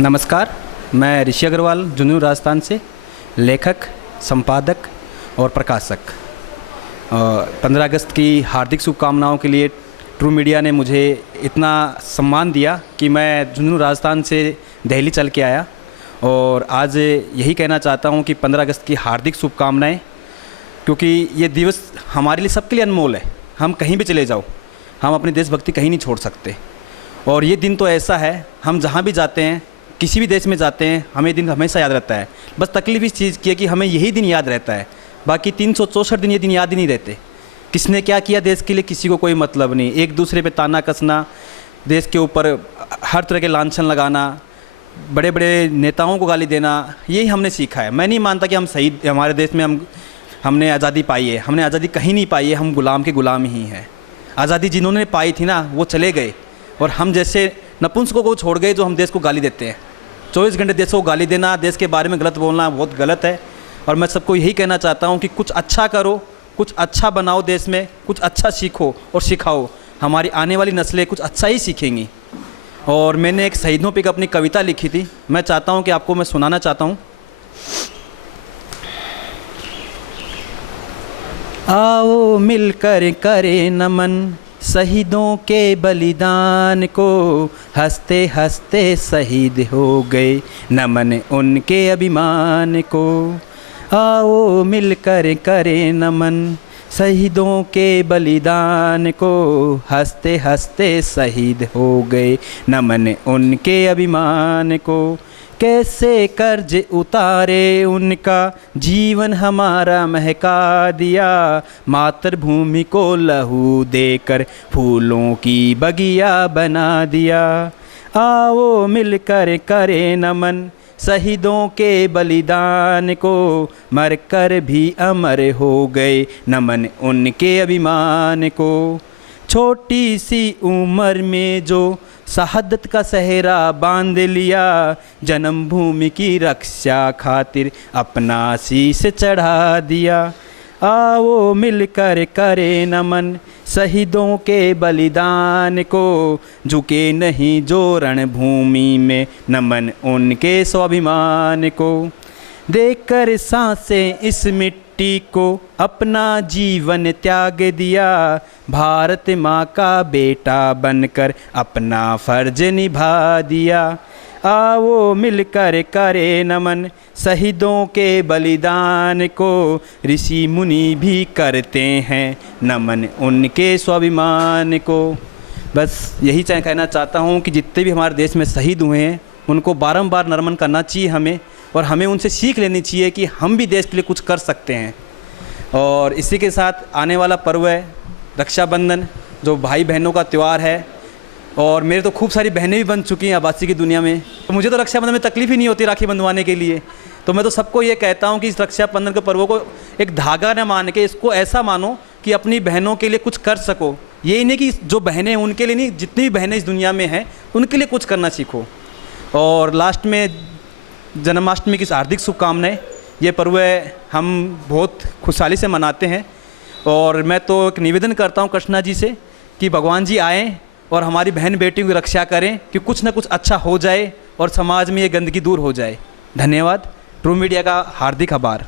नमस्कार, मैं ऋषि अग्रवाल झुंझुनू राजस्थान से लेखक, संपादक और प्रकाशक। 15 अगस्त की हार्दिक शुभकामनाओं के लिए ट्रू मीडिया ने मुझे इतना सम्मान दिया कि मैं झुंझुनू राजस्थान से दिल्ली चल के आया और आज यही कहना चाहता हूं कि 15 अगस्त की हार्दिक शुभकामनाएं, क्योंकि ये दिवस हमारे लिए सबके लिए अनमोल है। हम कहीं भी चले जाओ, हम अपनी देशभक्ति कहीं नहीं छोड़ सकते। और ये दिन तो ऐसा है, हम जहाँ भी जाते हैं, किसी भी देश में जाते हैं, हमें दिन हमेशा याद रहता है। बस तकलीफ इस चीज़ की है कि हमें यही दिन याद रहता है, बाकी 364 दिन ये दिन याद ही नहीं रहते। किसने क्या किया देश के लिए किसी को कोई मतलब नहीं। एक दूसरे पे ताना कसना, देश के ऊपर हर तरह के लांछन लगाना, बड़े बड़े नेताओं को गाली देना, यही हमने सीखा है। मैं नहीं मानता कि हम सही हमारे देश में हमने आज़ादी पाई है। हमने आज़ादी कहीं नहीं पाई है, हम गुलाम के गुलाम ही हैं। आज़ादी जिन्होंने पाई थी ना, वो चले गए और हम जैसे नपुंसकों को छोड़ गए जो हम देश को गाली देते हैं। 24 घंटे देश को गाली देना, देश के बारे में गलत बोलना बहुत गलत है। और मैं सबको यही कहना चाहता हूँ कि कुछ अच्छा करो, कुछ अच्छा बनाओ, देश में कुछ अच्छा सीखो और सिखाओ। हमारी आने वाली नस्लें कुछ अच्छा ही सीखेंगी। और मैंने एक शहीदों पे एक अपनी कविता लिखी थी, मैं चाहता हूँ कि आपको मैं सुनाना चाहता हूँ। आओ मिलकर करें नमन शहीदों के बलिदान को, हंसते हंसते शहीद हो गए नमन उनके अभिमान को। आओ मिलकर करें नमन शहीदों के बलिदान को, हंसते हंसते शहीद हो गए नमन उनके अभिमान को। कैसे कर्ज उतारे उनका जीवन हमारा महका दिया, मातृभूमि को लहू देकर फूलों की बगिया बना दिया। आओ मिलकर करें नमन शहीदों के बलिदान को, मरकर भी अमर हो गए नमन उनके अभिमान को। छोटी सी उम्र में जो शहादत का सहरा बांध लिया, जन्मभूमि की रक्षा खातिर अपना शीश चढ़ा दिया। आओ मिलकर करें नमन शहीदों के बलिदान को, झुके नहीं जो रणभूमि में नमन उनके स्वाभिमान को। देकर सांसें इस मिट्टी को अपना जीवन त्याग दिया, भारत माँ का बेटा बनकर अपना फर्ज निभा दिया। आओ मिलकर करें नमन शहीदों के बलिदान को, ऋषि मुनि भी करते हैं नमन उनके स्वाभिमान को। बस यही कहना चाहता हूँ कि जितने भी हमारे देश में शहीद हुए हैं उनको बारंबार नमन करना चाहिए हमें, और हमें उनसे सीख लेनी चाहिए कि हम भी देश के लिए कुछ कर सकते हैं। और इसी के साथ आने वाला पर्व है रक्षाबंधन, जो भाई बहनों का त्यौहार है। और मेरे तो खूब सारी बहनें भी बन चुकी हैं आबादी की दुनिया में, तो मुझे तो रक्षाबंधन में तकलीफ़ ही नहीं होती राखी बंधवाने के लिए। तो मैं तो सबको ये कहता हूँ कि इस रक्षाबंधन के पर्व को एक धागा न मान के इसको ऐसा मानो कि अपनी बहनों के लिए कुछ कर सको। यही नहीं कि जो बहनें हैं उनके लिए नहीं, जितनी भी बहनें इस दुनिया में हैं उनके लिए कुछ करना सीखो। और लास्ट में जन्माष्टमी की हार्दिक शुभकामनाएं। ये पर्व हम बहुत खुशहाली से मनाते हैं। और मैं तो एक निवेदन करता हूँ कृष्णा जी से कि भगवान जी आएँ और हमारी बहन बेटियों की रक्षा करें, कि कुछ ना कुछ अच्छा हो जाए और समाज में ये गंदगी दूर हो जाए। धन्यवाद। ट्रू मीडिया का हार्दिक आभार।